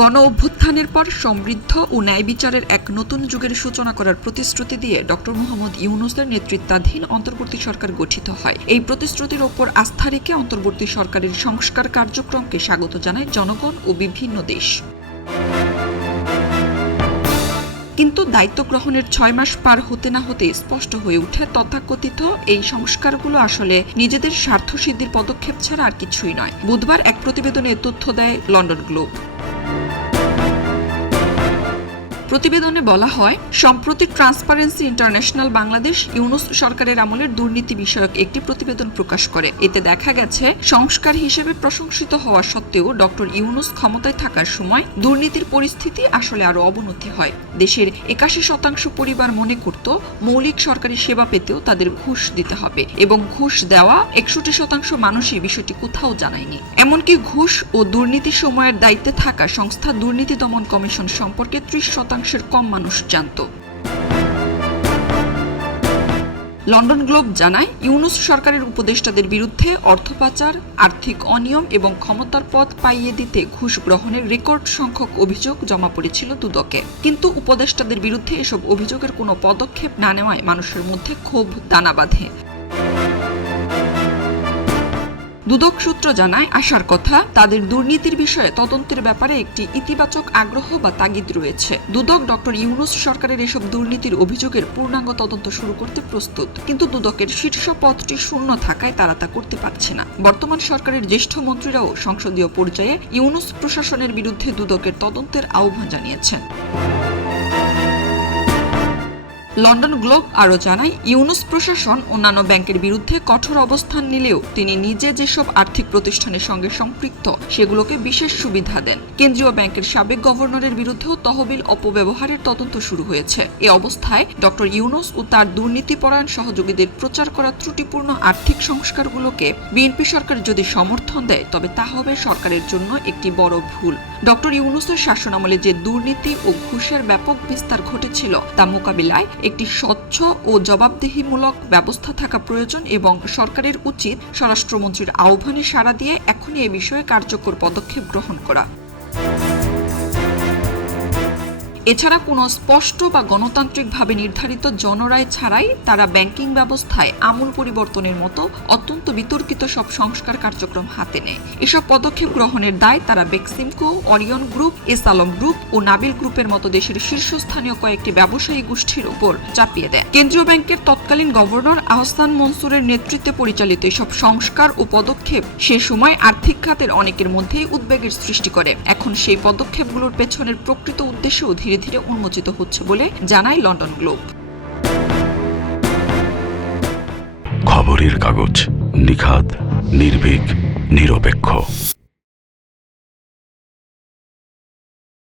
গণ অভ্যুত্থানের পর সমৃদ্ধ ও ন্যায় বিচারের এক নতুন যুগের সূচনা করার প্রতিশ্রুতি দিয়ে ডক্টর মোহাম্মদ ইউনূসের নেতৃত্বাধীন অন্তর্বর্তী সরকার গঠিত হয়। এই প্রতিশ্রুতির ওপর আস্থা রেখে অন্তর্বর্তী সরকারের সংস্কার কার্যক্রমকে স্বাগত জানায় জনগণ ও বিভিন্ন দেশ। কিন্তু দায়িত্ব গ্রহণের 6 মাস পার হতে না হতে স্পষ্ট হয়ে ওঠে তথাকথিত এই সংস্কারগুলো আসলে নিজেদের স্বার্থসিদ্ধির পদক্ষেপ ছাড়া আর কিছুই নয়। বুধবার এক প্রতিবেদনে তথ্য দেয় লন্ডন গ্লোব। প্রতিবেদনে বলা হয়, সম্প্রতি ট্রান্সপারেন্সি ইন্টারন্যাশনাল বাংলাদেশ ইউনূস সরকারের আমলের দুর্নীতি বিষয়ক একটি প্রতিবেদন প্রকাশ করে। এতে দেখা গেছে, সংস্কার হিসেবে প্রশংসিত হওয়া সত্ত্বেও ডক্টর ইউনূস ক্ষমতায় থাকার সময় দুর্নীতির পরিস্থিতি আসলে আরও অবনতি হয়। দেশের 81% পরিবার মনে করত মৌলিক সরকারি সেবা পেতেও তাদের ঘুষ দিতে হবে এবং ঘুষ দেওয়া 61% মানুষই বিষয়টি কোথাও জানায়নি। এমনকি ঘুষ ও দুর্নীতি সময়ের দায়িত্বে থাকা সংস্থা দুর্নীতি দমন কমিশন সম্পর্কে 30% কম মানুষ জানত। লন্ডন গ্লোব জানায়, ইউনূস সরকারের উপদেষ্টাদের বিরুদ্ধে অর্থ পাচার, আর্থিক অনিয়ম এবং ক্ষমতার পথ পাইয়ে দিতে ঘুষ গ্রহণের রেকর্ড সংখ্যক অভিযোগ জমা পড়েছিল দুদকে। কিন্তু উপদেষ্টাদের বিরুদ্ধে এসব অভিযোগের কোনো পদক্ষেপ না নেওয়ায় মানুষের মধ্যে ক্ষোভ দানা বাঁধে। দুদক সূত্র জানায়, আশার কথা, তাদের দুর্নীতির বিষয়ে তদন্তের ব্যাপারে একটি ইতিবাচক আগ্রহ বা তাগিদ রয়েছে। দুদক ডক্টর ইউনূস সরকারের এসব দুর্নীতির অভিযোগের পূর্ণাঙ্গ তদন্ত শুরু করতে প্রস্তুত, কিন্তু দুদকের শীর্ষ পদটি শূন্য থাকায় তারা তা করতে পারছে না। বর্তমান সরকারের জ্যেষ্ঠ মন্ত্রীরাও সংসদীয় পর্যায়ে ইউনূস প্রশাসনের বিরুদ্ধে দুদকের তদন্তের আহ্বান জানিয়েছেন। লন্ডন গ্লোব আরও জানায়, ইউনূস প্রশাসন অন্যান্য ব্যাংকের বিরুদ্ধে কঠোর অবস্থান নিলেও তিনি নিজে যেসব আর্থিক প্রতিষ্ঠানের সঙ্গে সম্পৃক্ত সেগুলোকে বিশেষ সুবিধা দেন। কেন্দ্রীয় ব্যাংকের সাবেক গভর্নরের বিরুদ্ধেও তহবিল অপব্যবহারের তদন্ত শুরু হয়েছে। এ অবস্থায় ডক্টর ইউনূস ও তার দুর্নীতিপরায়ণ সহযোগীদের প্রচার করা ত্রুটিপূর্ণ আর্থিক সংস্কারগুলোকে বিএনপি সরকার যদি সমর্থন দেয়, তবে তা হবে সরকারের জন্য একটি বড় ভুল। ডক্টর ইউনূসের শাসনামলে যে দুর্নীতি ও ঘুষের ব্যাপক বিস্তার ঘটেছিল তা মোকাবিলায় একটি স্বচ্ছ ও জবাবদিহিমূলক ব্যবস্থা থাকা প্রয়োজন এবং সরকারের উচিত স্বরাষ্ট্রমন্ত্রীর আহ্বানে সাড়া দিয়ে এখনই এ বিষয়ে কার্যকর পদক্ষেপ গ্রহণ করা। এছাড়া কোনো স্পষ্ট বা গণতান্ত্রিকভাবে নির্ধারিত জনরায় ছাড়াই তারা ব্যাংকিং ব্যবস্থায় আমূল পরিবর্তনের মতো অত্যন্ত বিতর্কিত সব সংস্কার কার্যক্রম হাতে নেয়। এসব পদক্ষেপ গ্রহণের দায় তারা Beximco, Orion group, S Alam group ও নাবিল গ্রুপের মতো দেশের শীর্ষস্থানীয় কয়েকটি ব্যবসায়ী গোষ্ঠীর উপর চাপিয়ে দেয়। কেন্দ্রীয় ব্যাংকের তৎকালীন গভর্নর আহসান মনসুরের নেতৃত্বে পরিচালিত এসব সংস্কার ও পদক্ষেপ সে সময় আর্থিক খাতের অনেকের মধ্যেই উদ্বেগের সৃষ্টি করে। এখন সেই পদক্ষেপগুলোর পেছনের প্রকৃত উদ্দেশ্যও ধীরে ধীরে উন্মোচিত হচ্ছে বলে জানায় লন্ডন গ্লোব। খবরের কাগজ, নিখাত, নির্ভীক, নিরপেক্ষ।